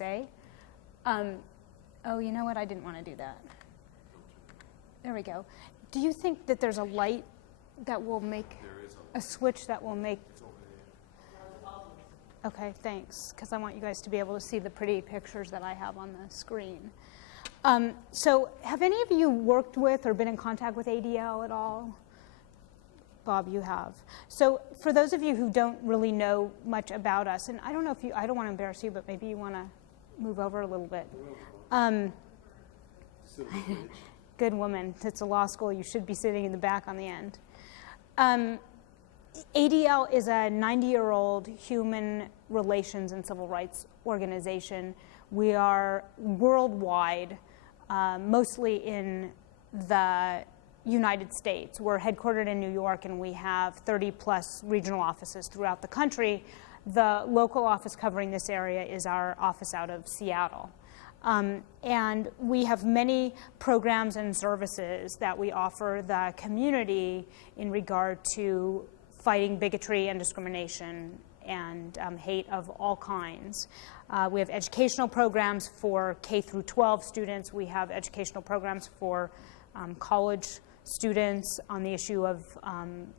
say. Oh, you know what? I didn't want to do that. There we go. Do you think that there's a light that will make a switch that will make? Okay, thanks, because I want you guys to be able to see the pretty pictures that I have on the screen. So have any of you worked with or been in contact with ADL at all? Bob, you have. So for those of you who don't really know much about us, and I don't know if you, I don't want to embarrass you, but maybe you want to move over a little bit. Good woman. It's a law school. You should be sitting in the back on the end. ADL is a 90-year-old human relations and civil rights organization. We are worldwide, mostly in the United States. We're headquartered in New York, and we have 30-plus regional offices throughout the country. The local office covering this area is our office out of Seattle. And we have many programs and services that we offer the community in regard to fighting bigotry and discrimination and hate of all kinds. We have educational programs for K through 12 students. We have educational programs for college students on the issue of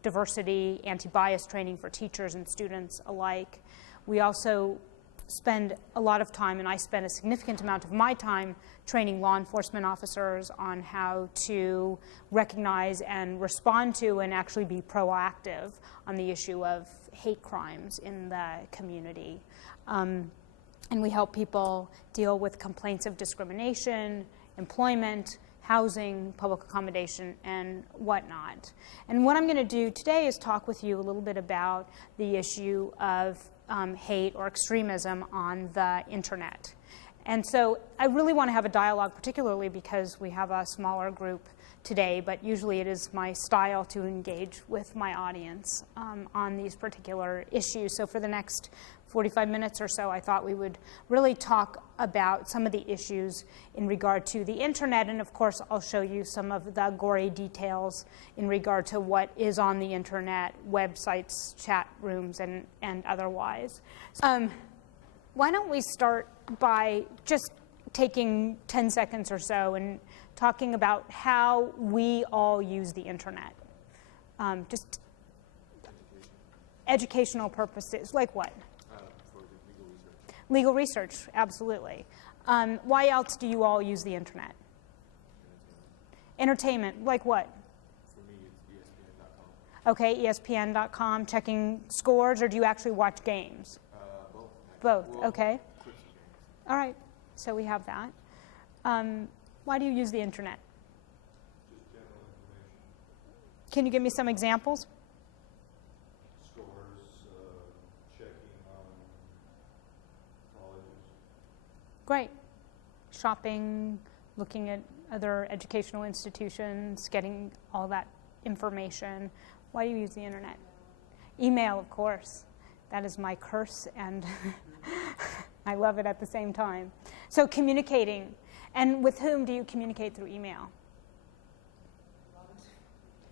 diversity, anti-bias training for teachers and students alike. We also spend a lot of time, and I spend a significant amount of my time training law enforcement officers on how to recognize and respond to and actually be proactive on the issue of hate crimes in the community. And we help people deal with complaints of discrimination, employment, housing, public accommodation, and whatnot. And what I'm going to do today is talk with you a little bit about the issue of hate or extremism on the internet. And so I really want to have a dialogue, particularly because we have a smaller group today, but usually it is my style to engage with my audience on these particular issues. So for the next 45 minutes or so, I thought we would really talk about some of the issues in regard to the internet, and of course I'll show you some of the gory details in regard to what is on the internet, websites, chat rooms, and otherwise. Why don't we start by just taking 10 seconds or so and talking about how we all use the internet. Just educational purposes, like what? For legal research. Legal research, absolutely. Why else do you all use the internet? Entertainment, like what? For me, it's ESPN.com. Okay, ESPN.com, checking scores, or do you actually watch games? Both. Both, Well, okay. clips of games. All right, so we have that. Why do you use the internet? Just general information. Can you give me some examples? Scores, checking on colleges. Great. Shopping, looking at other educational institutions, getting all that information. Why do you use the internet? Email, of course. That is my curse, and I love it at the same time. So communicating. And with whom do you communicate through email?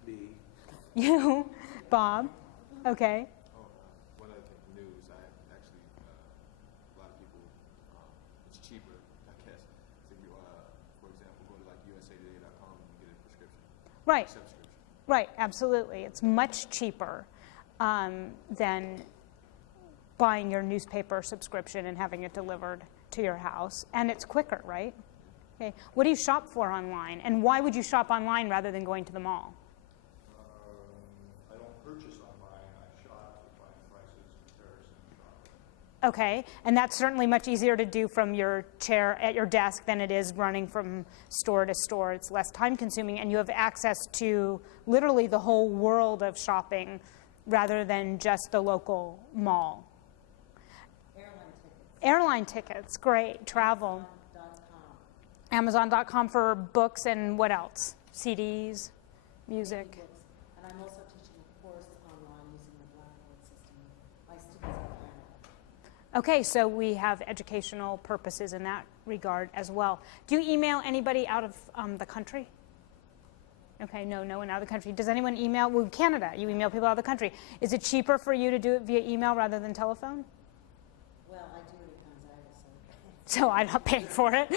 Me. You, Bob. Okay. Oh, one other thing, news. I actually, a lot of people, it's cheaper, I guess. So you, for example, go to like usatoday.com and you get a prescription. Right. Subscription. Right, absolutely. It's much cheaper than buying your newspaper subscription and having it delivered to your house. And it's quicker, right? Okay. What do you shop for online? And why would you shop online rather than going to the mall? I don't purchase online. I shop to find prices, comparison, shop. Okay, and that's certainly much easier to do from your chair at your desk than it is running from store to store. It's less time consuming, and you have access to literally the whole world of shopping rather than just the local mall. Airline tickets, great. Travel. Amazon.com for books, and what else? CDs, music. And I'm also teaching a course online using the Blackboard system. My students are Canada. Okay, so we have educational purposes in that regard as well. Do you email anybody out of the country? Okay, no one out of the country. Does anyone email? Well, Canada, you email people out of the country. Is it cheaper for you to do it via email rather than telephone? Well, I do it at Gonzaga, so I'm not paying for it.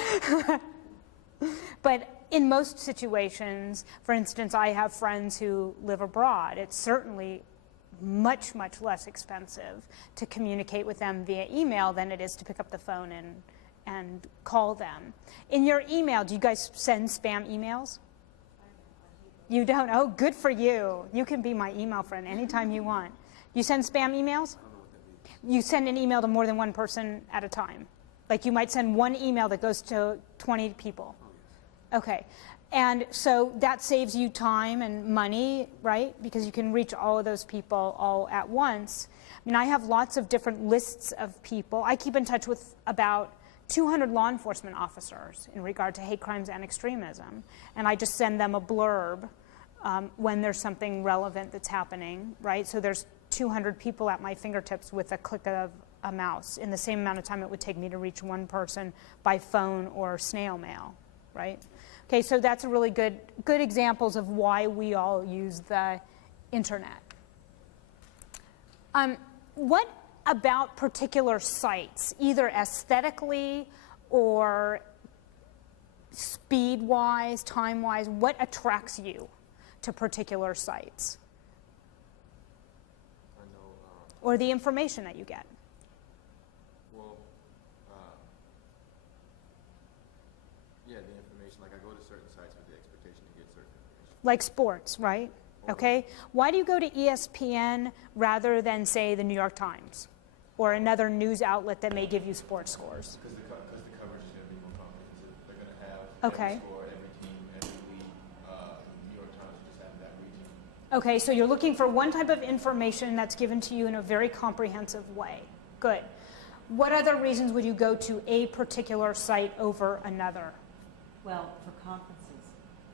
But in most situations, for instance, I have friends who live abroad. It's certainly much, much less expensive to communicate with them via email than it is to pick up the phone and call them. In your email, do you guys send spam emails? You don't? Oh, good for you. You can be my email friend anytime you want. You send spam emails? You send an email to more than one person at a time. Like you might send one email that goes to 20 people. Okay. And so that saves you time and money, right? Because you can reach all of those people all at once. I mean, I have lots of different lists of people. I keep in touch with about 200 law enforcement officers in regard to hate crimes and extremism. And I just send them a blurb when there's something relevant that's happening, right? So there's 200 people at my fingertips with a click of a mouse in the same amount of time it would take me to reach one person by phone or snail mail, right? Okay, so that's a really good examples of why we all use the internet. What about particular sites, either aesthetically or speed-wise, time-wise, what attracts you to particular sites? I know. Or the information that you get? Well, yeah, the information. Like I go to certain sites with the expectation to get certain information. Like sports, right? Okay. Why do you go to ESPN rather than, say, the New York Times or another news outlet that may give you sports scores? Because the coverage is going to be more comprehensive. They're going to have every score, every team, every league. New York Times will just have that region. Okay, so you're looking for one type of information that's given to you in a very comprehensive way. Good. What other reasons would you go to a particular site over another? Well, for conferences,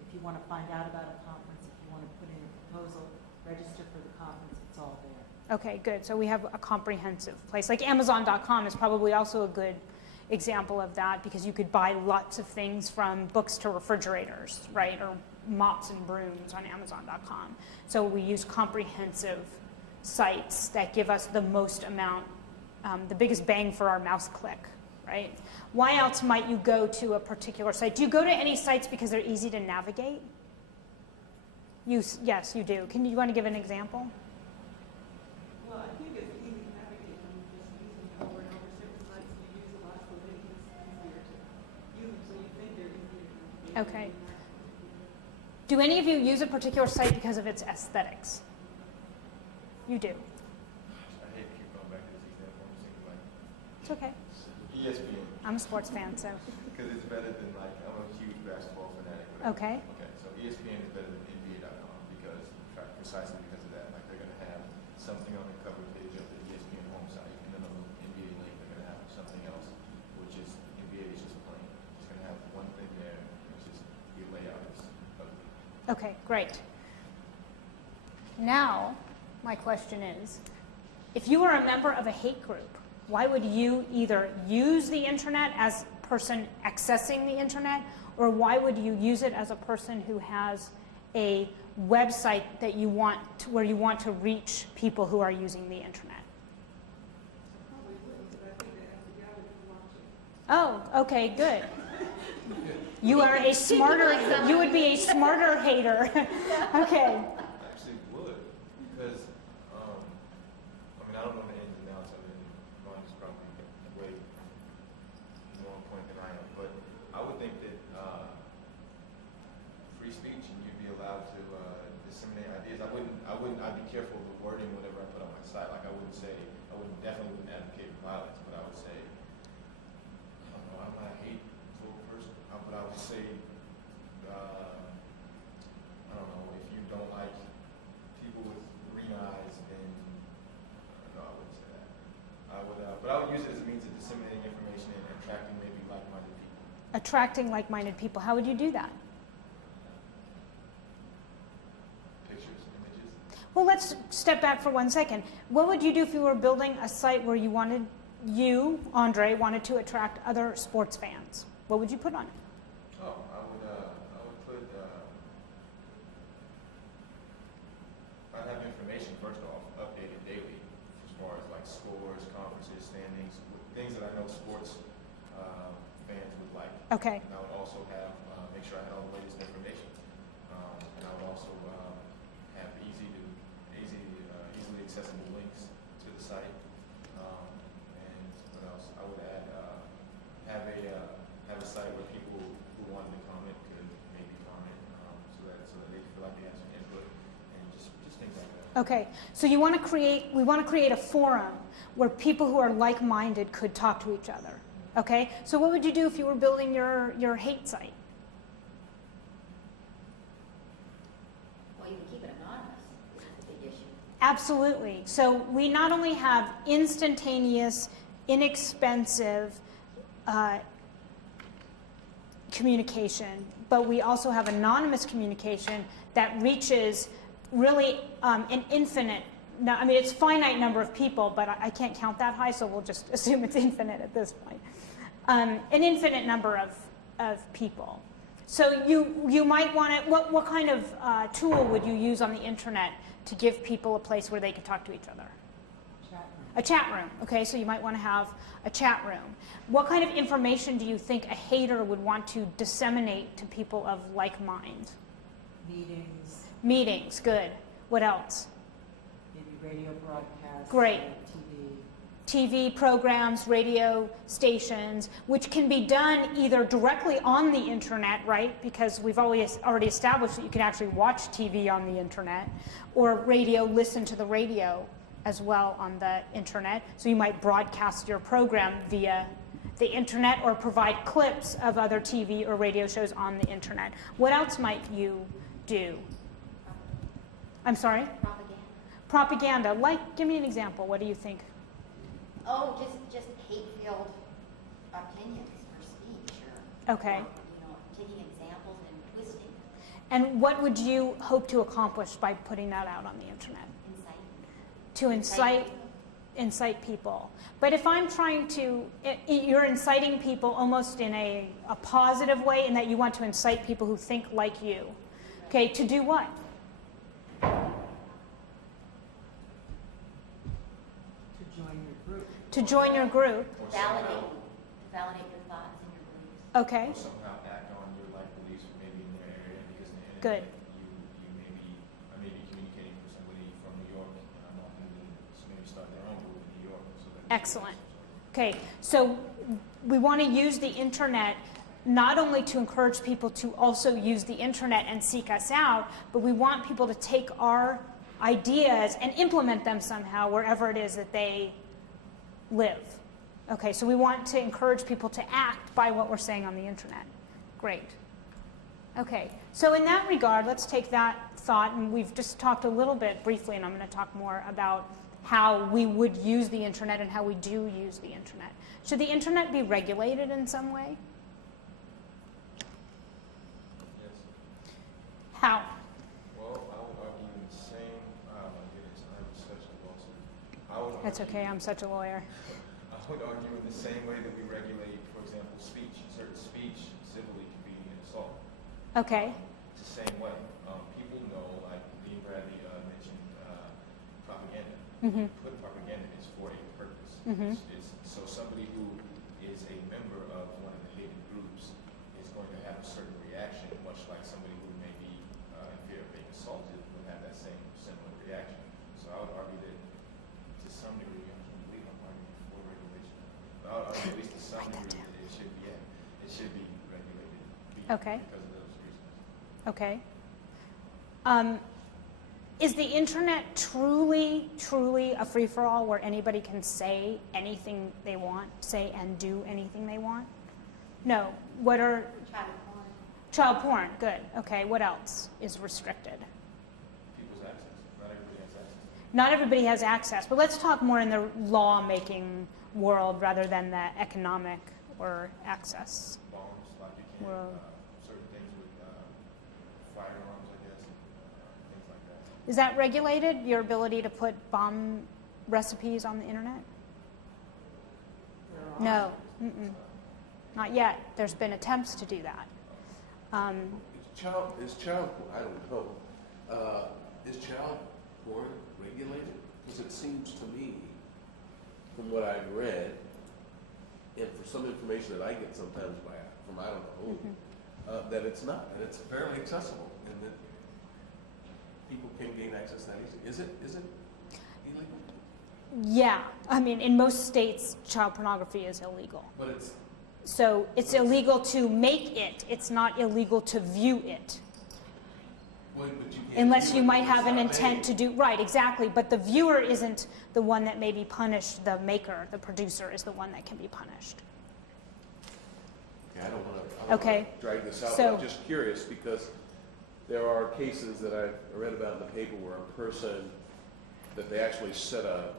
if you want to find out about a conference, if you want to put in a proposal, register for the conference, it's all there. Okay, good. So we have a comprehensive place. Like Amazon.com is probably also a good example of that because you could buy lots of things from books to refrigerators, right? Or mops and brooms on Amazon.com. So we use comprehensive sites that give us the most amount, the biggest bang for our mouse click, right? Why else might you go to a particular site? Do you go to any sites because they're easy to navigate? Yes, you do. You want to give an example? Well, I think it's easy to navigate when you just use them over and over certain sites and you use a lot, so then it's easier to use them, so you think they're easier to navigate. Okay. Do any of you use a particular site because of its aesthetics? You do. I hate to keep going back to this example. I'm just thinking like It's okay. ESPN. I'm a sports fan, so. Because it's better than like, I'm a huge basketball fanatic. Whatever. Okay. Okay, so ESPN is better than NBA.com because, precisely because of that. Like they're going to have something on the cover page of the ESPN home site, and then on the NBA link they're going to have something else, which is NBA is just plain. It's going to have one thing there, which is the layout is ugly. Okay, great. Now, my question is, if you were a member of a hate group, why would you either use the internet as a person accessing the internet, or why would you use it as a person who has a website that you want to, where you want to reach people who are using the internet? Probably wouldn't, but I think that as a guy would watch it. Oh, okay, good. You are a smarter, you would be a smarter hater. Okay. Actually would, because I mean I don't know the ins and outs of it. Ron is probably way more on point than I am, but I would think that free speech and you'd be allowed to disseminate ideas. I'd be careful of the wording whenever I put on my site. Like I definitely wouldn't advocate violence, but I would say, I don't know, I'm not a hateful person, but I would say, I don't know, if you don't like people with green eyes, then no, I wouldn't say that. But I would use it as a means of disseminating information and attracting maybe like-minded people. Attracting like-minded people. How would you do that? Pictures, images. Well, let's step back for 1 second. What would you do if you were building a site where Andre, wanted to attract other sports fans? What would you put on it? Oh, I would put, I'd have information first off, updated daily, as far as like scores, conferences, standings, things that I know sports Okay. And I would also have, make sure I had all the latest information. And I would also have easily accessible links to the site. And what else? I would add, have a site where people who wanted to comment could maybe comment, so that they feel like they have some input, and just things like that. Okay. So we want to create a forum where people who are like-minded could talk to each other. Okay. So what would you do if you were building your hate site? Well, you can keep it anonymous. This is a big issue. Absolutely. So we not only have instantaneous, inexpensive communication, but we also have anonymous communication that reaches really an infinite, I mean, it's finite number of people, but I can't count that high, so we'll just assume it's infinite at this point. An infinite number of people. So you might want to, what kind of tool would you use on the internet to give people a place where they can talk to each other? Chat room. A chat room, okay, so you might want to have a chat room. What kind of information do you think a hater would want to disseminate to people of like mind? Meetings, Meetings, good. What else? maybe radio broadcasts. Great. TV. TV programs, radio stations, which can be done either directly on the internet, right? Because we've already established that you can actually watch TV on the internet, or radio, listen to the radio as well on the internet. So you might broadcast your program via the internet or provide clips of other TV or radio shows on the internet. What else might you do? I'm sorry? Propaganda. Propaganda. Give me an example. What do you think? Oh, just hate-filled opinions for speech, or Okay. taking examples and twisting And what would you hope to accomplish by putting that out on the internet? insight. To incite people. But if I'm trying to, you're inciting people almost in a positive way, in that you want to incite people who think like you. Okay, to do what? To join your group. Or Validate your thoughts and your beliefs. Okay, or somehow act on your like beliefs maybe in their area, because in the Good. internet I may be communicating with somebody from New York, and I'm not going to maybe start their own group in New York. So that excellent. Okay, so we want to use the internet not only to encourage people to also use the internet and seek us out, but we want people to take our ideas and implement them somehow wherever it is that they live. Okay, so we want to encourage people to act by what we're saying on the internet. Great. Okay, so in that regard, let's take that thought, and we've just talked a little bit briefly, and I'm going to talk more about how we would use the internet and how we do use the internet. Should the internet be regulated in some way? Yes. How? Well, I would argue the same. My goodness, I'm such a lawsuit. That's okay, I'm such a lawyer. I would argue in the same way that we regulate, for example, speech. Certain speech civilly can be an assault. Okay, It's the same way. People know, like Dean Bradley mentioned, propaganda. mm-hmm. Put propaganda is for a purpose. Mhm. So somebody who is a member of one of the hated groups is going to have a certain reaction, much like somebody who may be in fear of being assaulted would have that same similar reaction. So I would argue that to some degree, I can't believe I'm arguing for regulation, but I would argue at least to some degree that it should be regulated Okay. because of those reasons. Okay. Is the internet truly a free-for-all where anybody can say anything they want, say and do anything they want? No. What are Child porn. child porn? Good. Okay. What else is restricted? People's access. Not everybody has access. Not everybody has access, but let's talk more in the law-making world rather than the economic or access Bombs, like you can't, world. certain things with firearms, I guess, things like that. Is that regulated, your ability to put bomb recipes on the internet? No. Mm-mm. Not yet. There's been attempts to do that. Is child porn, I don't know, is child porn regulated? Because it seems to me, from what I've read, and for some information that I get sometimes from I don't know who, Mm-hmm. that it's not, and it's fairly accessible, and that people can gain access that easy. Is it illegal? Yeah, I mean, in most states, child pornography is illegal. But it's So it's illegal to make it. It's not illegal to view it. but you can't Unless view you it might if it's have an not intent made. to do, right, exactly. But the viewer isn't the one that may be punished. The maker, the producer, is the one that can be punished. Okay, I don't want Okay. to drag this out, So- but I'm just curious because there are cases that I read about in the paper where a person, that they actually set a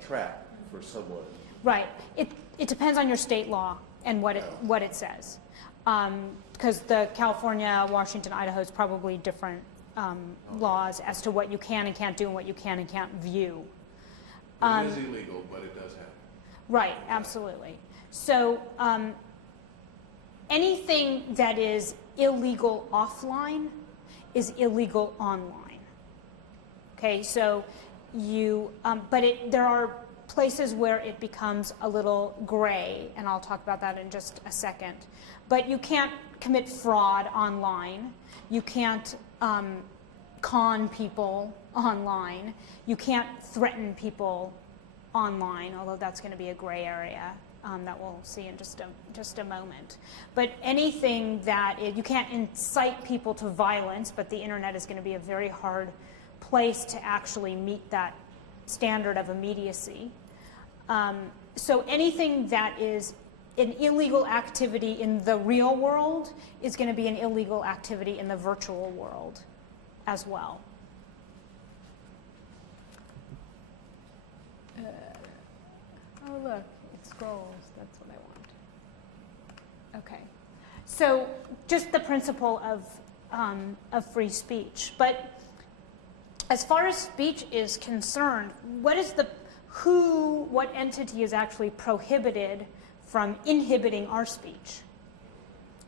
trap for someone. Right. It depends on your state law and what it says. Because the California, Washington, Idaho is probably different laws as to what you can and can't do and what you can and can't view. It is illegal, but it does happen. Right, absolutely. So anything that is illegal offline is illegal online. Okay, so there are places where it becomes a little gray, and I'll talk about that in just a second. But you can't commit fraud online. You can't con people online. You can't threaten people online, although that's going to be a gray area that we'll see in just a moment. But anything that you can't incite people to violence, but the internet is going to be a very hard place to actually meet that standard of immediacy. So anything that is an illegal activity in the real world is going to be an illegal activity in the virtual world as well. Oh, look, it scrolls. That's what I want. Okay. So just the principle of free speech. But as far as speech is concerned, what entity is actually prohibited from inhibiting our speech?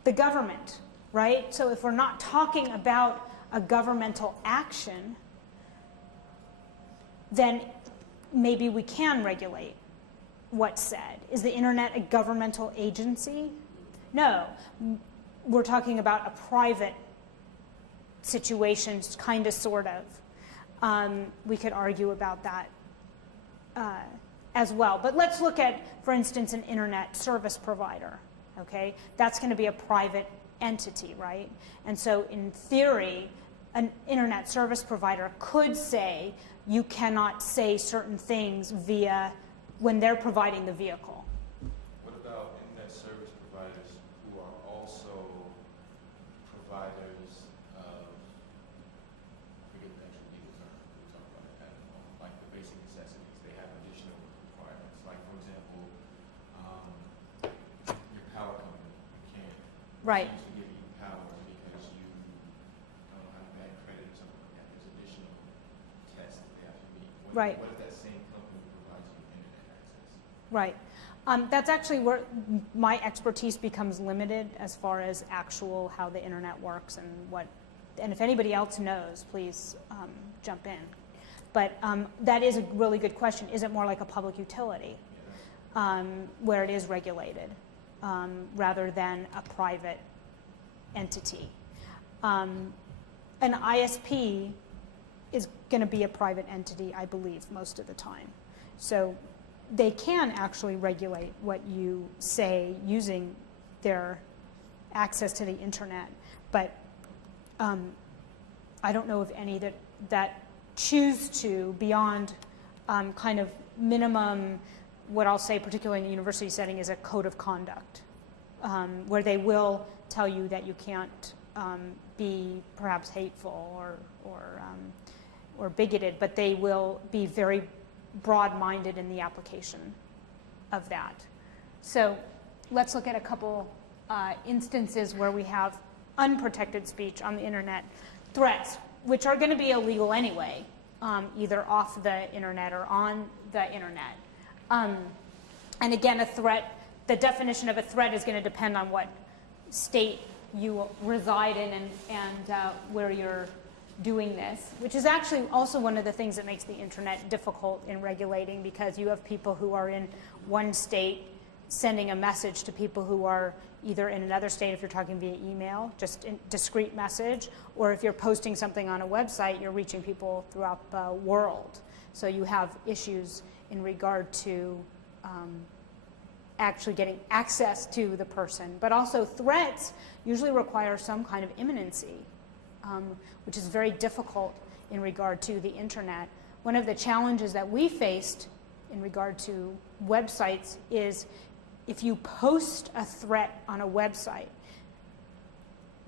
The government, right? So if we're not talking about a governmental action, then maybe we can regulate what's said. Is the internet a governmental agency? No. We're talking about a private situation, kind of, sort of. We could argue about that as well. But let's look at, for instance, an internet service provider. Okay, that's going to be a private entity, right? And so in theory, an internet service provider could say you cannot say certain things when they're providing the vehicle. What about internet service providers who are also providers of, I forget the actual legal term, we talk about it, I don't know, like the basic necessities, they have additional requirements. Like, for example, your power company, you can't Right. refuse to give you power because you don't have bad credit or something like that. There's additional tests that they have to meet. Right. What if that same company provides you internet access? Right. That's actually where my expertise becomes limited as far as how the internet works and if anybody else knows, please jump in. But that is a really good question. Is it more like a public utility where it is regulated rather than a private entity? An ISP is going to be a private entity, I believe, most of the time. So they can actually regulate what you say using their access to the internet, but I don't know of any that choose to beyond kind of minimum, what I'll say, particularly in the university setting, is a code of conduct, where they will tell you that you can't be perhaps hateful or bigoted, but they will be very broad-minded in the application of that. So let's look at a couple instances where we have unprotected speech on the internet. Threats, which are going to be illegal anyway, either off the internet or on the internet. And again, a threat, the definition of a threat is going to depend on what state you reside in and where you're doing this, which is actually also one of the things that makes the internet difficult in regulating, because you have people who are in one state sending a message to people who are either in another state if you're talking via email, just a discrete message, or if you're posting something on a website, you're reaching people throughout the world. So you have issues in regard to actually getting access to the person. But also threats usually require some kind of imminency, which is very difficult in regard to the internet. One of the challenges that we faced in regard to websites is if you post a threat on a website,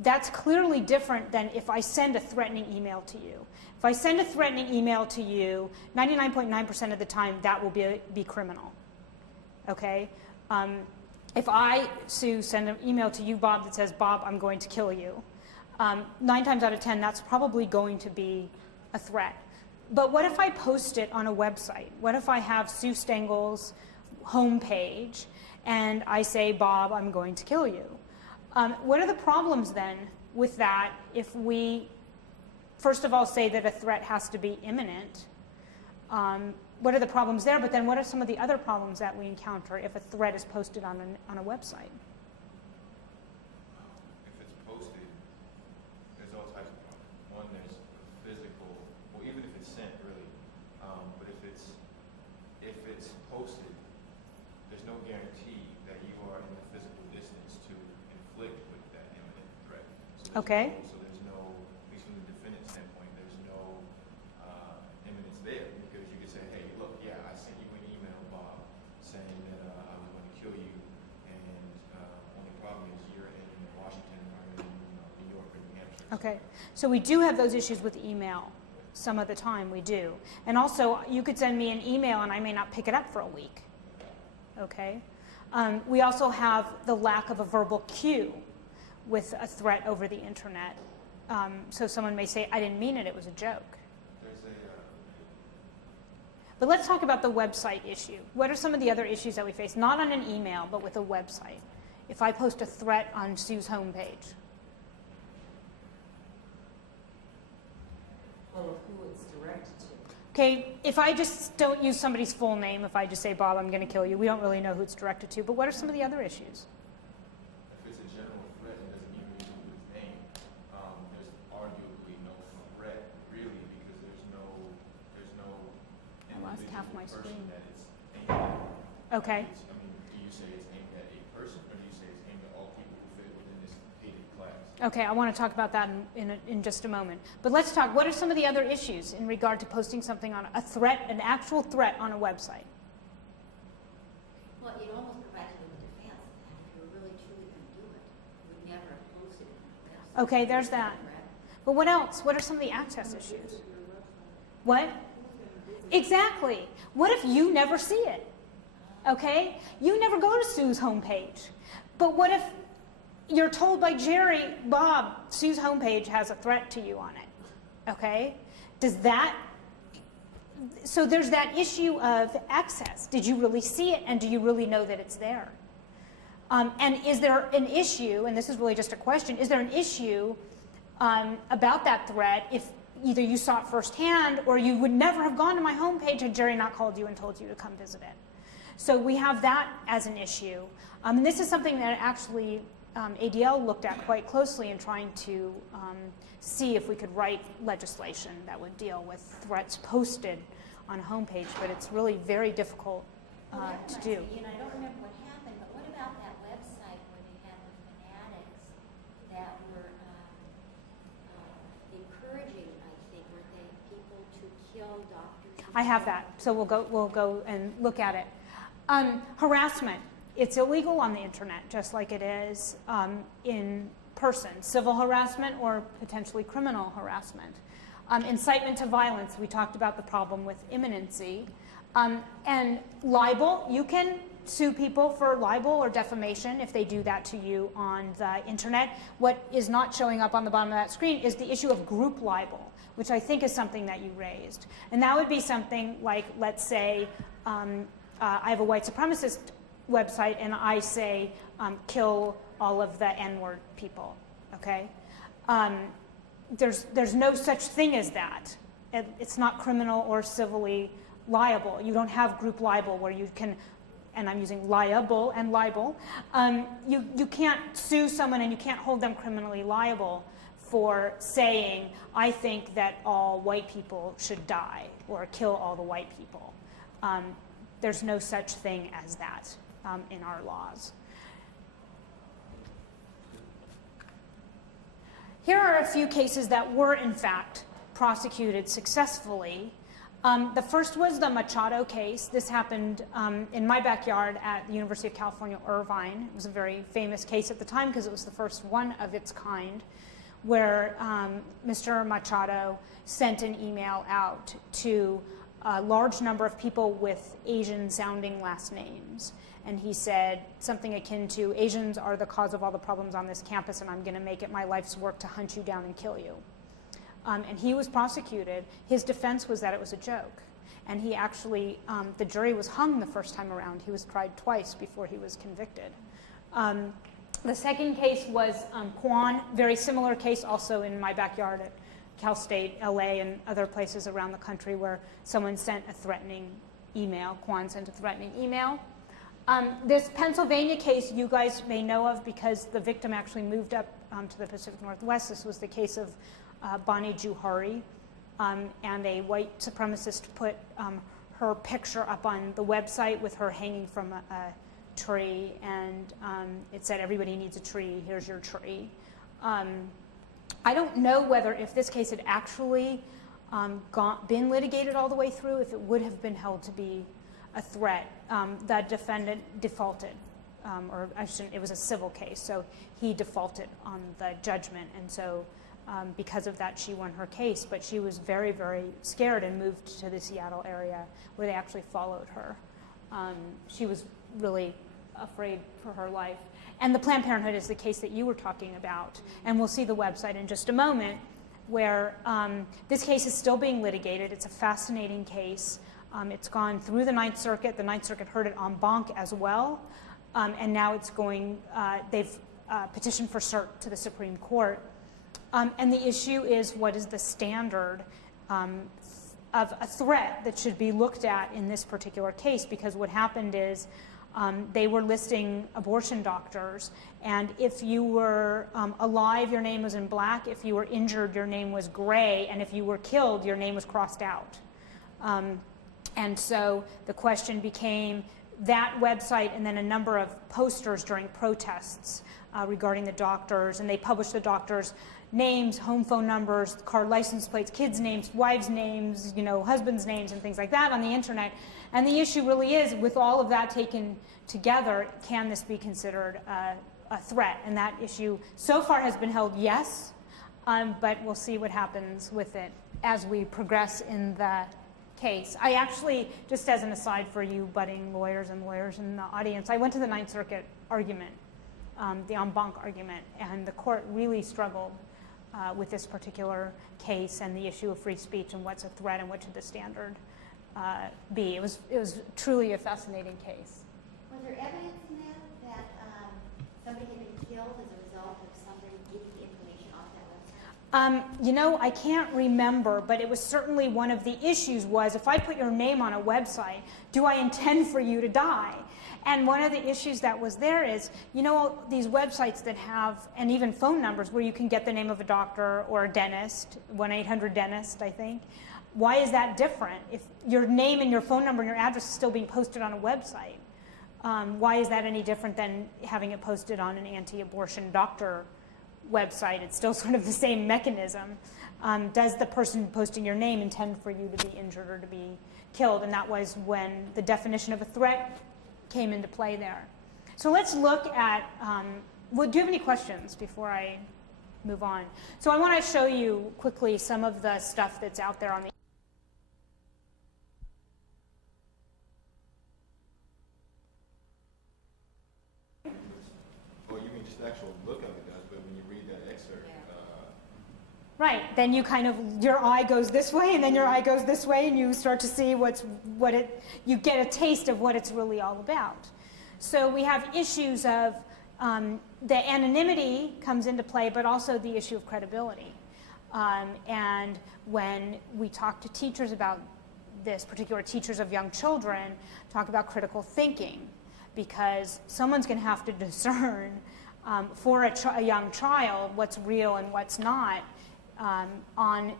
that's clearly different than if I send a threatening email to you. If I send a threatening email to you, 99.9% of the time that will be criminal, okay? If I, Sue, send an email to you, Bob, that says, Bob, I'm going to kill you, 9 times out of 10, that's probably going to be a threat. But what if I post it on a website? What if I have Sue Stengel's homepage and I say, Bob, I'm going to kill you? What are the problems then with that if we, first of all, say that a threat has to be imminent? What are the problems there? But then what are some of the other problems that we encounter if a threat is posted on a website? If it's posted, there's all types of problems. One, there's physical, well, even if it's sent, really. But if it's posted, there's no guarantee that you are in the physical distance to inflict with that imminent threat. So there's no, at least from the defendant's standpoint, there's no imminence there, because you could say, hey, look, yeah, I sent you an email, Bob, saying that I was going to kill you, and only problem is you're in Washington or in New York or New Hampshire. Okay, so we do have those issues with email. Some of the time we do. And also, you could send me an email and I may not pick it up for a week. Okay? We also have the lack of a verbal cue with a threat over the internet. So someone may say, I didn't mean it, it was a joke. But let's talk about the website issue. What are some of the other issues that we face? Not on an email, but with a website. If I post a threat on Sue's homepage. Well, who it's directed to. Okay, if I just don't use somebody's full name, if I just say, Bob, I'm going to kill you, we don't really know who it's directed to. But what are some of the other issues? If it's a general threat, it doesn't even use his name. There's arguably no threat, really, because there's no I lost half my person screen. that it's aimed at. Okay. I mean, do you say it's aimed at a person, or do you say it's aimed at all people who fit within this hated class? Okay, I want to talk about that in just a moment. But let's talk, what are some of the other issues in regard to posting something on a threat, an actual threat on a website? Well, it almost provides you with a defense that if you were really truly going to do it, you would never have posted it on the website. Okay, there's that. But what else? What are some of the access issues? What? Exactly. What if you never see it? Okay? You never go to Sue's homepage. But what if you're told by Jerry, Bob, Sue's homepage has a threat to you on it? Okay? Does that... So there's that issue of access. Did you really see it, and do you really know that it's there? And is there an issue, and this is really just a question, is there an issue about that threat if either you saw it firsthand or you would never have gone to my homepage had Jerry not called you and told you to come visit it? So we have that as an issue. And this is something that actually ADL looked at quite closely in trying to see if we could write legislation that would deal with threats posted on a homepage, but it's really very difficult to do. You know, I don't remember what happened, but what about that website where they had the fanatics that were encouraging, I think, were they people to kill doctors? I have that, so we'll go and look at it. Harassment. It's illegal on the internet, just like it is in person. Civil harassment or potentially criminal harassment. Incitement to violence. We talked about the problem with imminency. And libel. You can sue people for libel or defamation if they do that to you on the internet. What is not showing up on the bottom of that screen is the issue of group libel, which I think is something that you raised. And that would be something like, let's say, I have a white supremacist website and I say, kill all of the N-word people, okay? There's no such thing as that. It's not criminal or civilly liable. You don't have group libel where you can and I'm using liable and libel, you can't sue someone and you can't hold them criminally liable for saying, I think that all white people should die or kill all the white people. There's no such thing as that in our laws. Here are a few cases that were, in fact, prosecuted successfully. The first was the Machado case. This happened in my backyard at the University of California, Irvine. It was a very famous case at the time because it was the first one of its kind, where Mr. Machado sent an email out to a large number of people with Asian-sounding last names. And he said something akin to, Asians are the cause of all the problems on this campus, and I'm going to make it my life's work to hunt you down and kill you. And he was prosecuted. His defense was that it was a joke. And he actually, the jury was hung the first time around. He was tried twice before he was convicted. The second case was Quan, very similar case also in my backyard at Cal State, LA, and other places around the country where someone sent a threatening email. Quan sent a threatening email. This Pennsylvania case you guys may know of because the victim actually moved up to the Pacific Northwest. This was the case of Bonnie Juhari, and a white supremacist put her picture up on the website with her hanging from a tree, and it said, everybody needs a tree, here's your tree. I don't know whether if this case had actually been litigated all the way through, if it would have been held to be a threat. The defendant defaulted, or I shouldn't, it was a civil case, so he defaulted on the judgment, and so because of that she won her case, but she was very, very scared and moved to the Seattle area where they actually followed her. She was really afraid for her life. And the Planned Parenthood is the case that you were talking about, and we'll see the website in just a moment, where this case is still being litigated. It's a fascinating case. It's gone through the Ninth Circuit. The Ninth Circuit heard it en banc as well, and now it's going, they've petitioned for cert to the Supreme Court. And the issue is, what is the standard of a threat that should be looked at in this particular case? Because what happened is they were listing abortion doctors, and if you were alive, your name was in black. If you were injured, your name was gray, and if you were killed, your name was crossed out. And so the question became that website and then a number of posters during protests regarding the doctors, and they published the doctors' names, home phone numbers, car license plates, kids' names, wives' names, husbands' names, and things like that on the internet. And the issue really is, with all of that taken together, can this be considered a threat? And that issue so far has been held yes, but we'll see what happens with it as we progress in the case. I actually, just as an aside for you budding lawyers and lawyers in the audience, I went to the Ninth Circuit argument, the en banc argument, and the court really struggled with this particular case and the issue of free speech and what's a threat and what should the standard be. It was truly a fascinating case. Was there evidence in that somebody had been killed as a result of somebody giving the information off that website? I can't remember, but it was certainly one of the issues was, if I put your name on a website, do I intend for you to die? And one of the issues that was there is, these websites that have, and even phone numbers where you can get the name of a doctor or a dentist, 1-800-DENTIST, I think. Why is that different? If your name and your phone number and your address is still being posted on a website, why is that any different than having it posted on an anti-abortion doctor website? It's still sort of the same mechanism. Does the person posting your name intend for you to be injured or to be killed? And that was when the definition of a threat came into play there. So let's look at, do you have any questions before I move on? So I want to show you quickly some of the stuff that's out there on the Well, you can just actually look at it, but when you read that excerpt, right, then you kind of, your eye goes this way and then your eye goes this way and you start to see you get a taste of what it's really all about. So we have issues of, the anonymity comes into play, but also the issue of credibility. And when we talk to teachers about this, particular teachers of young children, talk about critical thinking. because someone's going to have to discern for a young child what's real and what's not on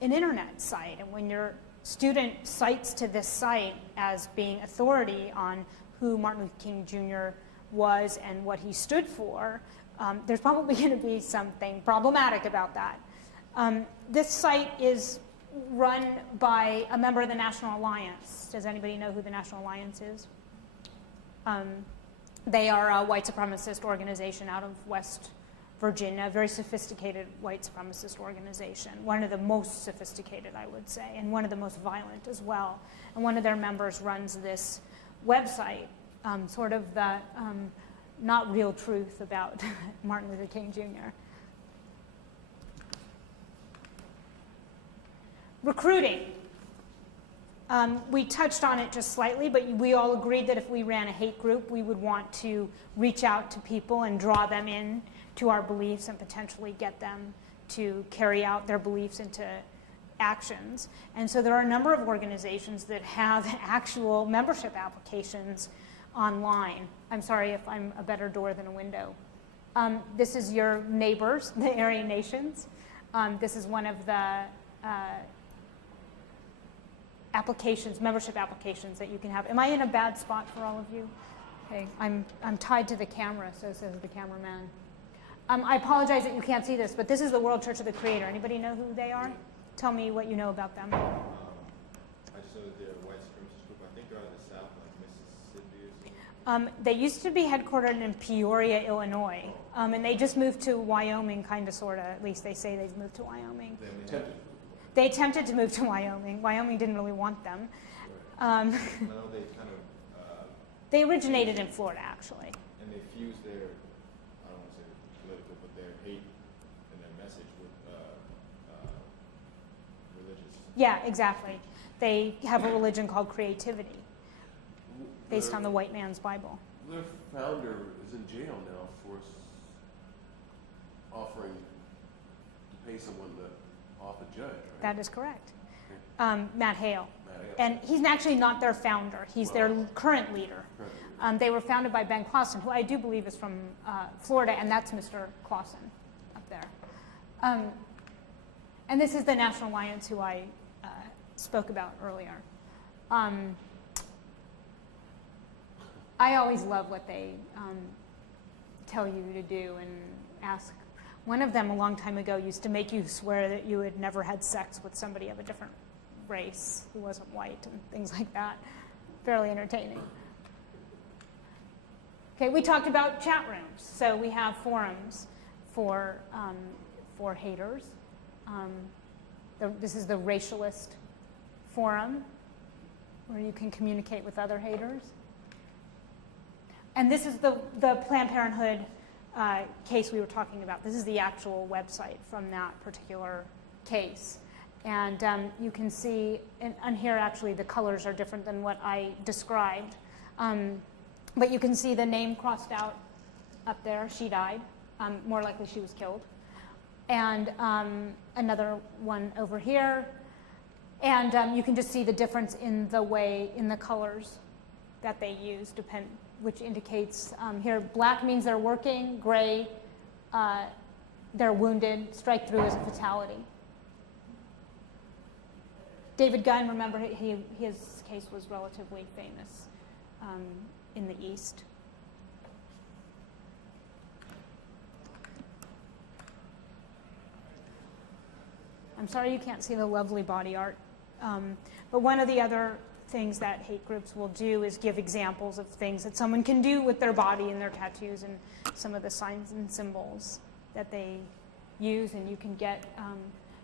an internet site. And when your student cites to this site as being authority on who Martin Luther King Jr. was and what he stood for, there's probably going to be something problematic about that. This site is run by a member of the National Alliance. Does anybody know who the National Alliance is? They are a white supremacist organization out of West Virginia, a very sophisticated white supremacist organization, one of the most sophisticated, I would say, and one of the most violent as well. And one of their members runs this website, sort of the not real truth about Martin Luther King Jr. Recruiting. We touched on it just slightly, but we all agreed that if we ran a hate group, we would want to reach out to people and draw them in to our beliefs and potentially get them to carry out their beliefs into actions. And so there are a number of organizations that have actual membership applications online. I'm sorry if I'm a better door than a window. This is your neighbors, the Aryan Nations. This is one of the applications, membership applications that you can have. Am I in a bad spot for all of you? Okay, I'm tied to the camera, so says the cameraman. I apologize that you can't see this, but this is the World Church of the Creator. Anybody know who they are? Tell me what you know about them. I just know that they're a white supremacist group. I think they're out of the South, like Mississippi or something. They used to be headquartered in Peoria, Illinois, and they just moved to Wyoming, kind of, sort of. At least they say they've moved to Wyoming. They attempted to move to Wyoming. Wyoming didn't really want them. No, they kind of... They originated in Florida, actually. And they fused their, I don't want to say political, but their hate and their message with religious. Yeah, exactly. They have a religion called creativity, based on the white man's Bible. Their founder is in jail now for offering to pay someone off a judge, right? That is correct. Matt Hale. Matt Hale. And he's actually not their founder. He's their current leader. They were founded by Ben Clausen, who I do believe is from Florida, and that's Mr. Clausen up there. And this is the National Alliance who I spoke about earlier. I always love what they tell you to do and ask. One of them a long time ago used to make you swear that you had never had sex with somebody of a different race who wasn't white and things like that. Fairly entertaining. Okay, we talked about chat rooms. So we have forums for haters. This is the Racialist Forum, where you can communicate with other haters. And this is the Planned Parenthood case we were talking about. This is the actual website from that particular case. And you can see, and here actually the colors are different than what I described. But you can see the name crossed out up there. She died. More likely she was killed. And another one over here. And you can just see the difference in the colors that they use, which indicates here black means they're working, gray, they're wounded, strike through is a fatality. David Gunn, remember, his case was relatively famous in the East. I'm sorry you can't see the lovely body art, but one of the other things that hate groups will do is give examples of things that someone can do with their body and their tattoos and some of the signs and symbols that they use, and you can get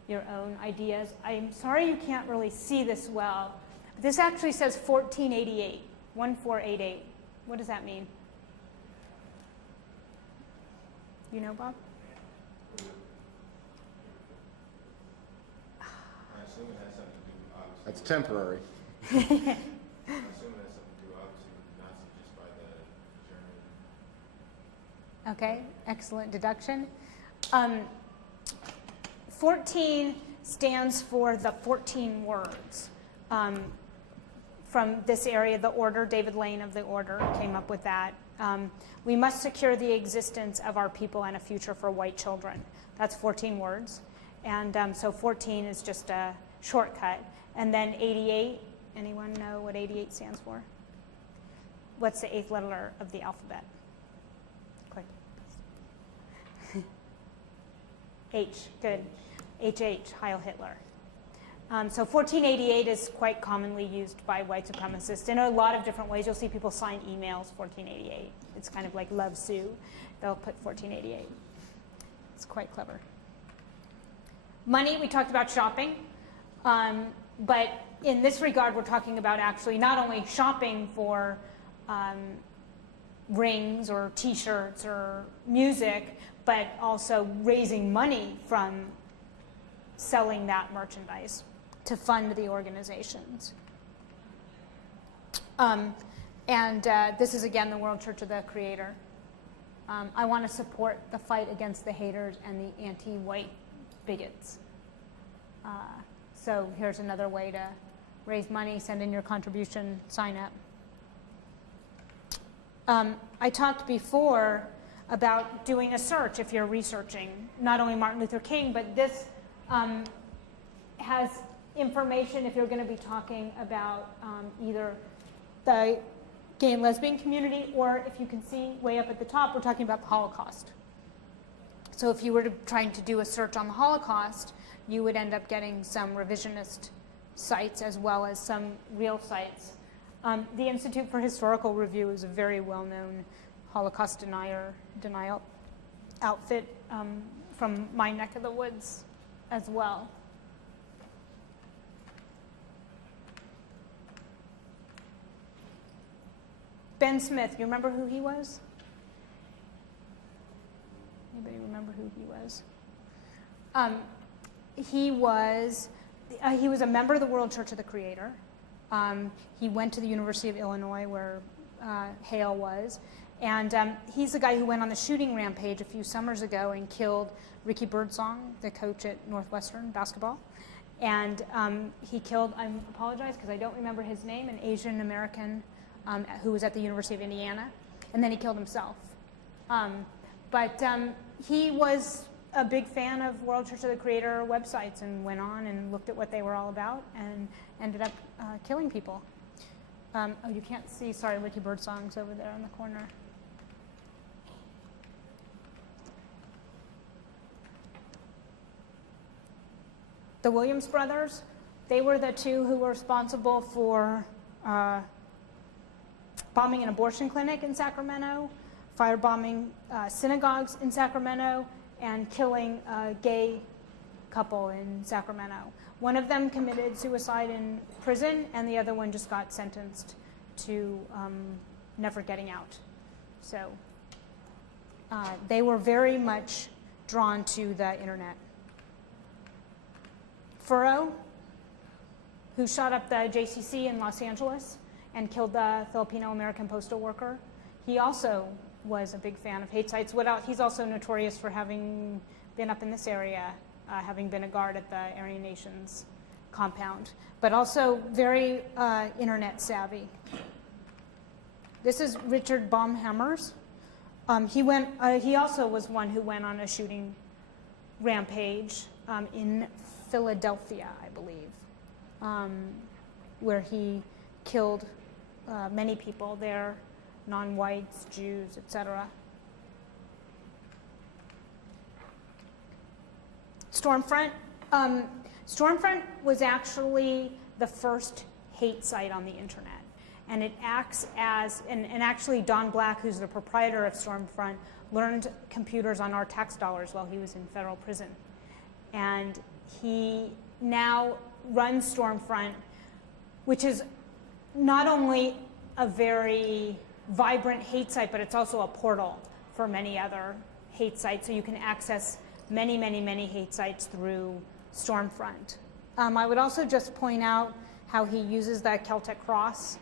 your own ideas. I'm sorry you can't really see this well, but this actually says 1488, 1488. What does that mean? You know, Bob? I assume it has something to do, obviously. That's temporary. I assume it has something to do, obviously, with Nazi just by the German. Okay, excellent deduction. 14 stands for the 14 words. from this area, the Order, David Lane of the Order came up with that. We must secure the existence of our people and a future for white children. That's 14 words. And so 14 is just a shortcut. And then 88, anyone know what 88 stands for? What's the 8th letter of the alphabet? Quick. H, good. HH, Heil Hitler. So 1488 is quite commonly used by white supremacists in a lot of different ways. You'll see people sign emails 1488. It's kind of like Love Sue. They'll put 1488. It's quite clever. Money, we talked about shopping. But in this regard, we're talking about actually not only shopping for rings or T-shirts or music, but also raising money from selling that merchandise to fund the organizations. This is, again, the World Church of the Creator. I want to support the fight against the haters and the anti-white bigots. So here's another way to raise money, send in your contribution, sign up. I talked before about doing a search if you're researching not only Martin Luther King, but this has information if you're going to be talking about either the gay and lesbian community, or if you can see way up at the top, we're talking about the Holocaust. So if you were trying to do a search on the Holocaust, you would end up getting some revisionist sites as well as some real sites. The Institute for Historical Review is a very well-known Holocaust denial outfit from my neck of the woods as well. Ben Smith, you remember who he was? Anybody remember who he was? He was a member of the World Church of the Creator. He went to the University of Illinois where Hale was. And he's the guy who went on the shooting rampage a few summers ago and killed Ricky Birdsong, the coach at Northwestern basketball. And he killed, I apologize because I don't remember his name, an Asian American who was at the University of Indiana. And then he killed himself. But he was a big fan of World Church of the Creator websites and went on and looked at what they were all about and ended up killing people. Oh, you can't see, sorry, Ricky Birdsong's over there in the corner. The Williams brothers, they were the two who were responsible for bombing an abortion clinic in Sacramento, firebombing synagogues in Sacramento, and killing a gay couple in Sacramento. One of them committed suicide in prison, and the other one just got sentenced to never getting out. So they were very much drawn to the internet. Furrow, who shot up the JCC in Los Angeles and killed the Filipino-American postal worker, he also was a big fan of hate sites. He's also notorious for having been up in this area, having been a guard at the Aryan Nations compound, but also very internet savvy. This is Richard Baumhammers. He also was one who went on a shooting rampage in Philadelphia, I believe, where he killed many people there, non-whites, Jews, etc. Stormfront. Stormfront was actually the first hate site on the internet. And it acts as, and actually Don Black, who's the proprietor of Stormfront, learned computers on our tax dollars while he was in federal prison. And he now runs Stormfront, which is not only a very vibrant hate site, but it's also a portal for many other hate sites. So you can access many, many, many hate sites through Stormfront. I would also just point out how he uses that Celtic cross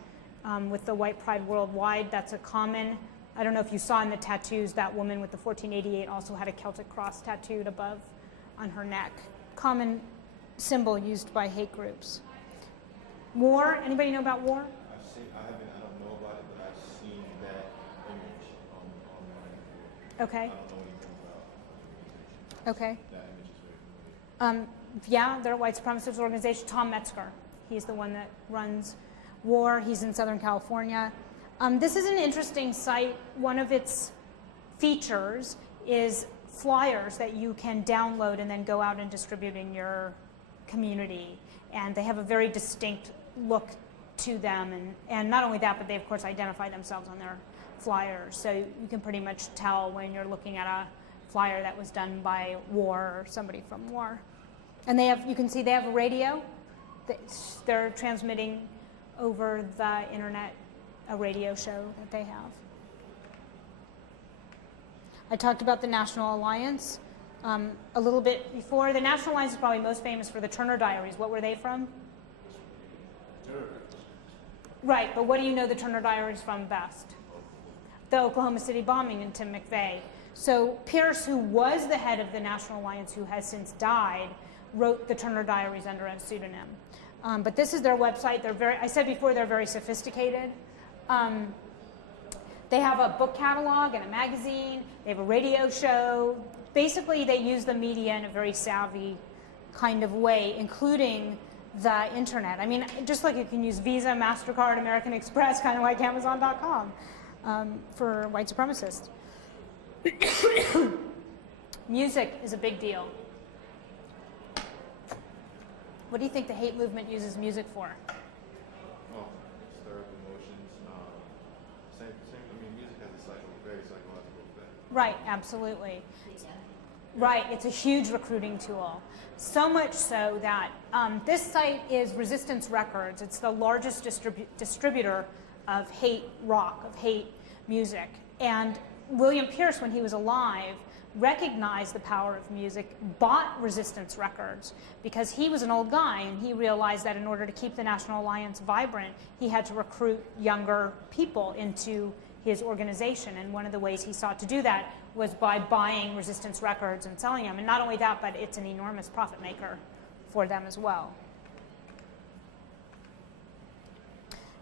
with the White Pride Worldwide. That's a common, I don't know if you saw in the tattoos, that woman with the 1488 also had a Celtic cross tattooed above on her neck. Common symbol used by hate groups. War, anybody know about war? I don't know about it, but I've seen that image online. Okay. I don't know anything about Okay. that image is very familiar. Yeah, they're a white supremacist organization. Tom Metzger, he's the one that runs WAR. He's in Southern California. This is an interesting site. One of its features is flyers that you can download and then go out and distribute in your community. And they have a very distinct look to them. And not only that, but they, of course, identify themselves on their flyers. So you can pretty much tell when you're looking at a flyer that was done by WAR or somebody from WAR. And they have, you can see they have a radio. They're transmitting over the internet a radio show that they have. I talked about the National Alliance a little bit before. The National Alliance is probably most famous for the Turner Diaries. What were they from? Right, but what do you know the Turner Diaries from best? The Oklahoma City bombing and Tim McVeigh. So Pierce, who was the head of the National Alliance, who has since died, wrote the Turner Diaries under a pseudonym. But this is their website. They're very, I said before, they're very sophisticated. They have a book catalog and a magazine. They have a radio show. Basically, they use the media in a very savvy kind of way, including the internet. I mean, just like you can use Visa, MasterCard, American Express, kind of like Amazon.com for white supremacists. Music is a big deal. What do you think the hate movement uses music for? Oh, stir up emotions. Same. I mean, music has a very psychological effect. Right, absolutely. Right, it's a huge recruiting tool. So much so that this site is Resistance Records. It's the largest distributor of hate rock, of hate music. And William Pierce, when he was alive, recognized the power of music, bought Resistance Records because he was an old guy and he realized that in order to keep the National Alliance vibrant, he had to recruit younger people into his organization. And one of the ways he sought to do that was by buying Resistance Records and selling them. And not only that, but it's an enormous profit maker for them as well.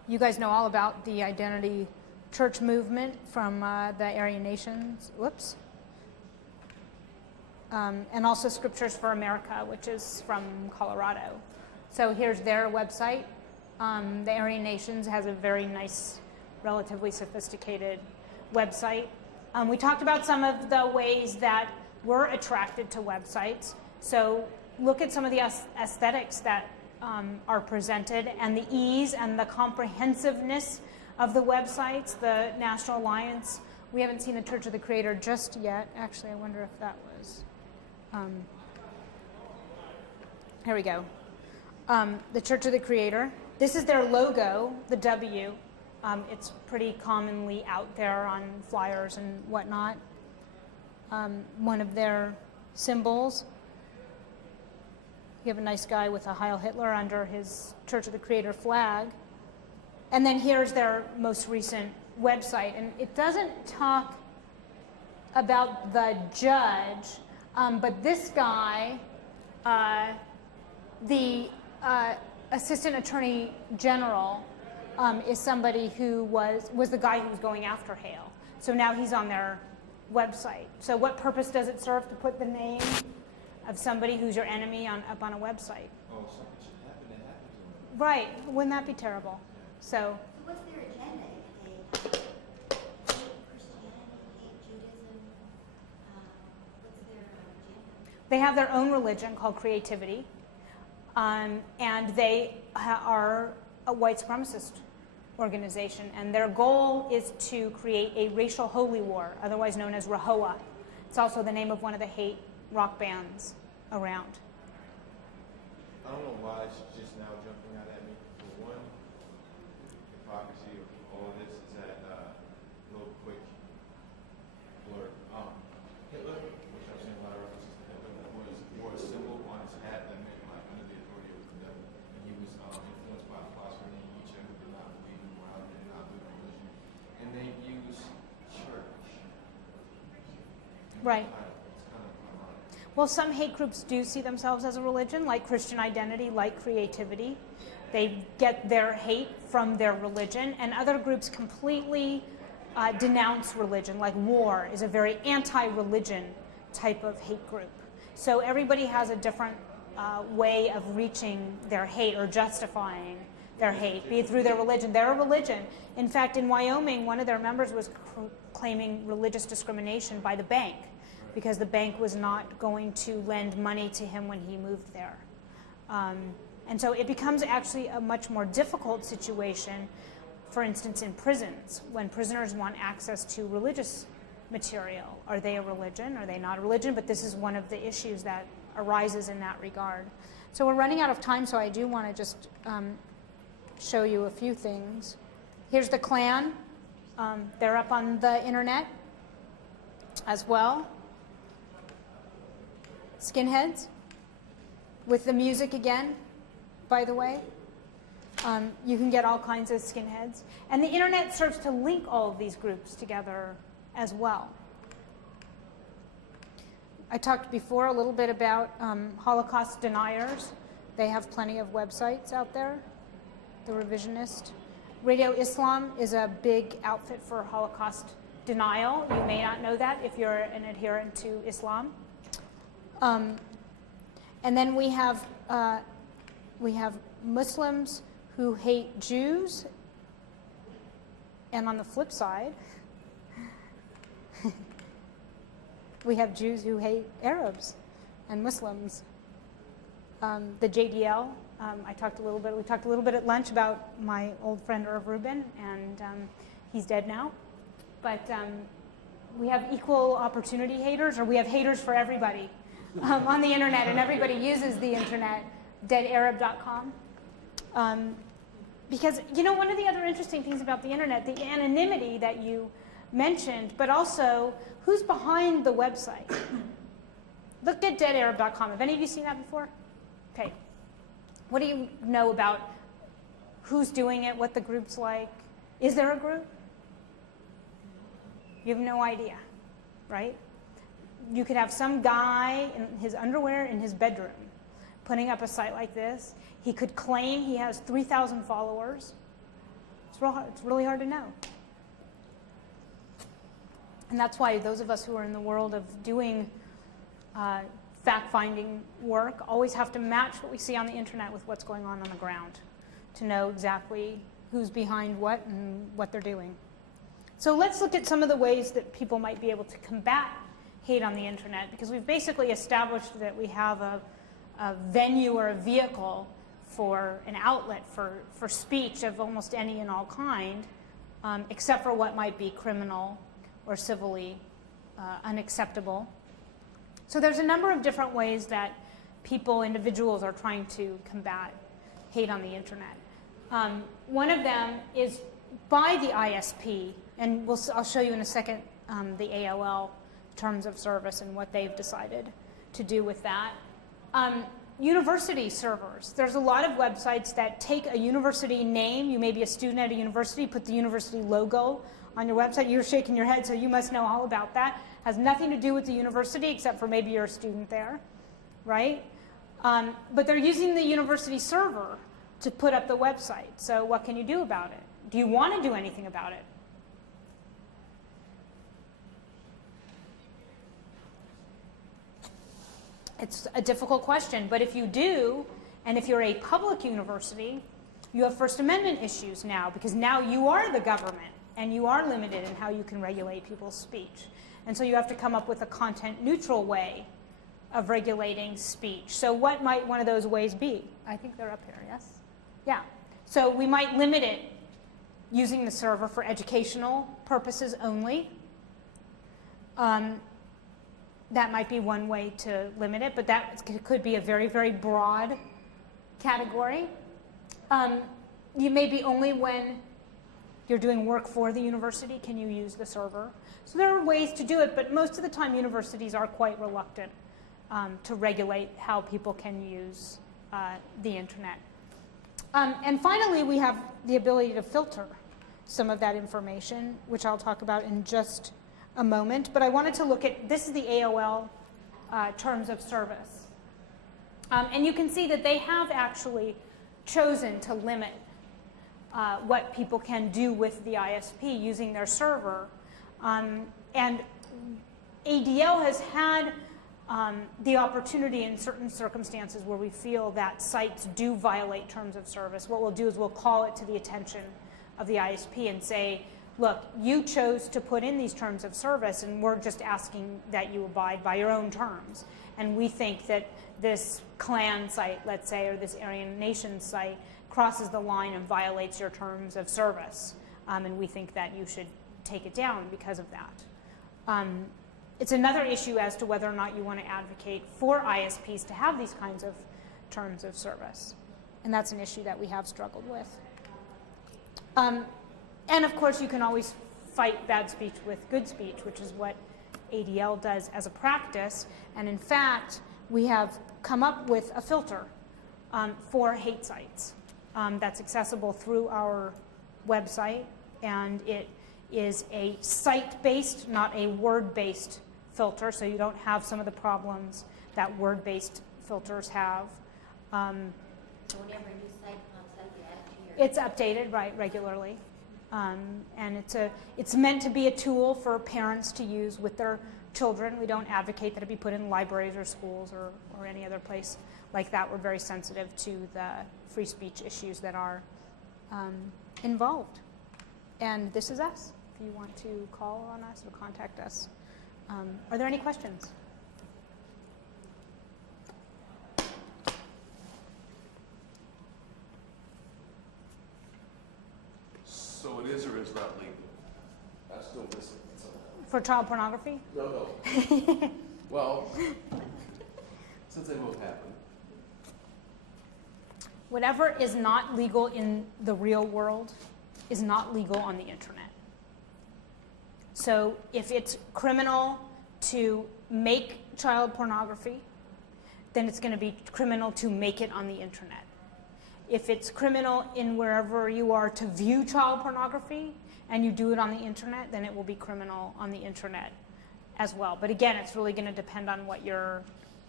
You guys know all about the identity church movement from the Aryan nations. Whoops. And also Scriptures for America, which is from Colorado. So here's their website. The Aryan Nations has a very nice, relatively sophisticated website. We talked about some of the ways that we're attracted to websites. So look at some of the aesthetics that are presented and the ease and the comprehensiveness of the websites. The National Alliance, we haven't seen the Church of the Creator just yet. Actually, I wonder if that was... here we go. The Church of the Creator. This is their logo, the W. It's pretty commonly out there on flyers and whatnot. One of their symbols. You have a nice guy with a Heil Hitler under his Church of the Creator flag. And then here's their most recent website. And it doesn't talk about the judge, but this guy, the Assistant Attorney General, is somebody who was the guy who was going after Hale. So now he's on their website. So what purpose does it serve to put the name of somebody who's your enemy up on a website? Oh, something should happen that happens to them. Right. Wouldn't that be terrible? So what's their agenda? If they hate Christianity, hate Judaism, what's their agenda? they have their own religion called Creativity, and they are a white supremacist organization, and their goal is to create a racial holy war, otherwise known as RAHOA. It's also the name of one of the hate rock bands around. I don't know why it's just now jumping out at me. For one, hypocrisy of all of this is that real quick blur. Hitler, which I've seen a lot of references to Hitler, wore a symbol on his hat that meant like under the authority of the devil. And he was influenced by a philosopher named Nietzsche, who did not believe in morality and not believe in religion. And they use church. Right. It's kind of ironic. Well, some hate groups do see themselves as a religion, like Christian Identity, like Creativity. They get their hate from their religion, and other groups completely denounce religion, like war is a very anti-religion type of hate group. So everybody has a different way of reaching their hate or justifying their hate, be it through their religion. They're a religion. In fact, in Wyoming, one of their members was claiming religious discrimination by the bank because the bank was not going to lend money to him when he moved there. And so it becomes actually a much more difficult situation, for instance, in prisons, when prisoners want access to religious material. Are they a religion? Are they not a religion? But this is one of the issues that arises in that regard. So we're running out of time, so I do want to just show you a few things. Here's the Klan. They're up on the internet as well. Skinheads, with the music again, by the way. You can get all kinds of skinheads. And the internet serves to link all of these groups together as well. I talked before a little bit about Holocaust deniers. They have plenty of websites out there. The Revisionist. Radio Islam is a big outfit for Holocaust denial. You may not know that if you're an adherent to Islam. And then we have Muslims who hate Jews, and on the flip side, we have Jews who hate Arabs and Muslims. The JDL, we talked a little bit at lunch about my old friend Irv Rubin, and he's dead now. But we have equal opportunity haters, or we have haters for everybody on the internet, and everybody uses the internet, deadarab.com. Because, one of the other interesting things about the internet, the anonymity that you mentioned, but also who's behind the website. Look at deadarab.com. Have any of you seen that before? Okay. What do you know about who's doing it, what the group's like? Is there a group? You have no idea, right? You could have some guy in his underwear in his bedroom putting up a site like this. He could claim he has 3,000 followers. It's really hard to know. And that's why those of us who are in the world of doing fact-finding work always have to match what we see on the internet with what's going on the ground to know exactly who's behind what and what they're doing. So let's look at some of the ways that people might be able to combat hate on the internet, because we've basically established that we have a venue or a vehicle for an outlet for speech of almost any and all kind, except for what might be criminal or civilly unacceptable. So there's a number of different ways that individuals are trying to combat hate on the internet. One of them is by the ISP, and I'll show you in a second the AOL Terms of Service and what they've decided to do with that. University servers. There's a lot of websites that take a university name. You may be a student at a university, put the university logo on your website. You're shaking your head, so you must know all about that. Has nothing to do with the university, except for maybe you're a student there, right? But they're using the university server to put up the website. So what can you do about it? Do you want to do anything about it? It's a difficult question, but if you do, and if you're a public university, you have First Amendment issues now, because now you are the government, and you are limited in how you can regulate people's speech. And so you have to come up with a content-neutral way of regulating speech. So what might one of those ways be? I think they're up here, yes? Yeah. So we might limit it using the server for educational purposes only. That might be one way to limit it, but that could be a very, very broad category. You may be only when you're doing work for the university can you use the server. So there are ways to do it, but most of the time universities are quite reluctant to regulate how people can use the internet. And finally, we have the ability to filter some of that information, which I'll talk about in just a moment. But I wanted to look at, this is the AOL Terms of Service. And you can see that they have actually chosen to limit what people can do with the ISP using their server. And ADL has had the opportunity in certain circumstances where we feel that sites do violate terms of service. What we'll do is we'll call it to the attention of the ISP and say, look, you chose to put in these terms of service, and we're just asking that you abide by your own terms. And we think that this Klan site, let's say, or this Aryan Nation site crosses the line and violates your terms of service. And we think that you should take it down because of that. It's another issue as to whether or not you want to advocate for ISPs to have these kinds of terms of service. And that's an issue that we have struggled with. And of course, you can always fight bad speech with good speech, which is what ADL does as a practice. And in fact, we have come up with a filter for hate sites that's accessible through our website. And it is a site-based, not a word-based filter, so you don't have some of the problems that word-based filters have. So whenever a new site pops up, you add to your... It's updated, right, regularly. And it's meant to be a tool for parents to use with their children. We don't advocate that it be put in libraries or schools or any other place like that. We're very sensitive to the free speech issues that are involved. And this is us, if you want to call on us or contact us. Are there any questions? So it is or is not legal? I'm still missing something. For child pornography? No. Well, since they both happen. Whatever is not legal in the real world is not legal on the internet. So if it's criminal to make child pornography, then it's going to be criminal to make it on the internet. If it's criminal in wherever you are to view child pornography and you do it on the internet, then it will be criminal on the internet as well. But again, it's really going to depend on what your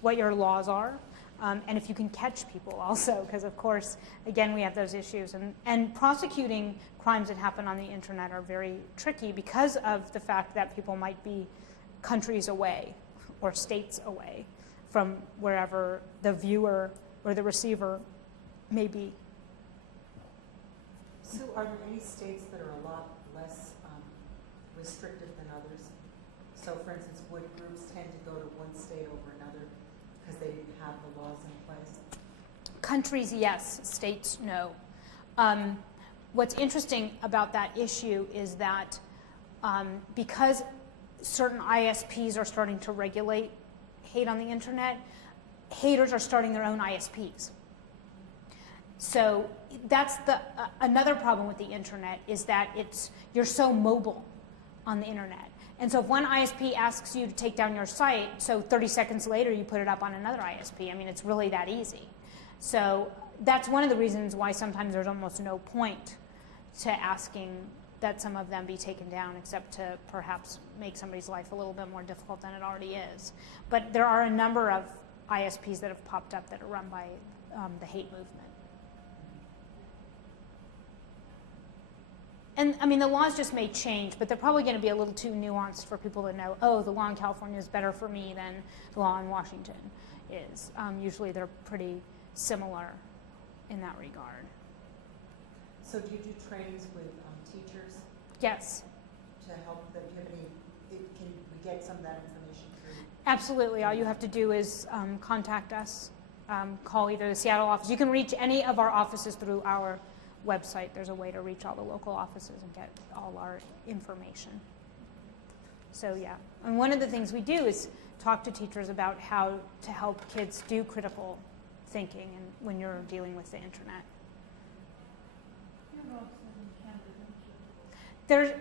laws are. And if you can catch people also, because of course, again, we have those issues. And prosecuting crimes that happen on the internet are very tricky because of the fact that people might be countries away or states away from wherever the viewer or the receiver may be. So are there any states that are a lot less restrictive than others? So for instance, would groups tend to go to one state over another because they didn't have the laws in place? Countries, yes. States, no. What's interesting about that issue is that because certain ISPs are starting to regulate hate on the internet, haters are starting their own ISPs. So that's another problem with the internet is that you're so mobile on the internet. And so if one ISP asks you to take down your site, so 30 seconds later you put it up on another ISP. I mean, it's really that easy. So that's one of the reasons why sometimes there's almost no point to asking that some of them be taken down, except to perhaps make somebody's life a little bit more difficult than it already is. But there are a number of ISPs that have popped up that are run by the hate movement. And I mean, the laws just may change, but they're probably going to be a little too nuanced for people to know, oh, the law in California is better for me than the law in Washington is. Usually they're pretty similar in that regard. So do you do trainings with teachers Yes, to help them? Do you have any, can we get some of that information through? absolutely. All you have to do is contact us, call either the Seattle office. You can reach any of our offices through our website. There's a way to reach all the local offices and get all our information. So yeah, and one of the things we do is talk to teachers about how to help kids do critical thinking and when you're dealing with the internet.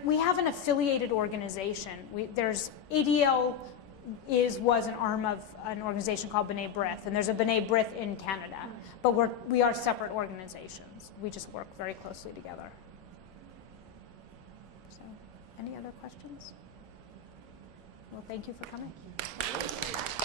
We have an affiliated organization. There's ADL was an arm of an organization called B'nai B'rith, and there's a B'nai B'rith in Canada, but we are separate organizations. We just work very closely together. So, any other questions? Well, thank you for coming. Thank you.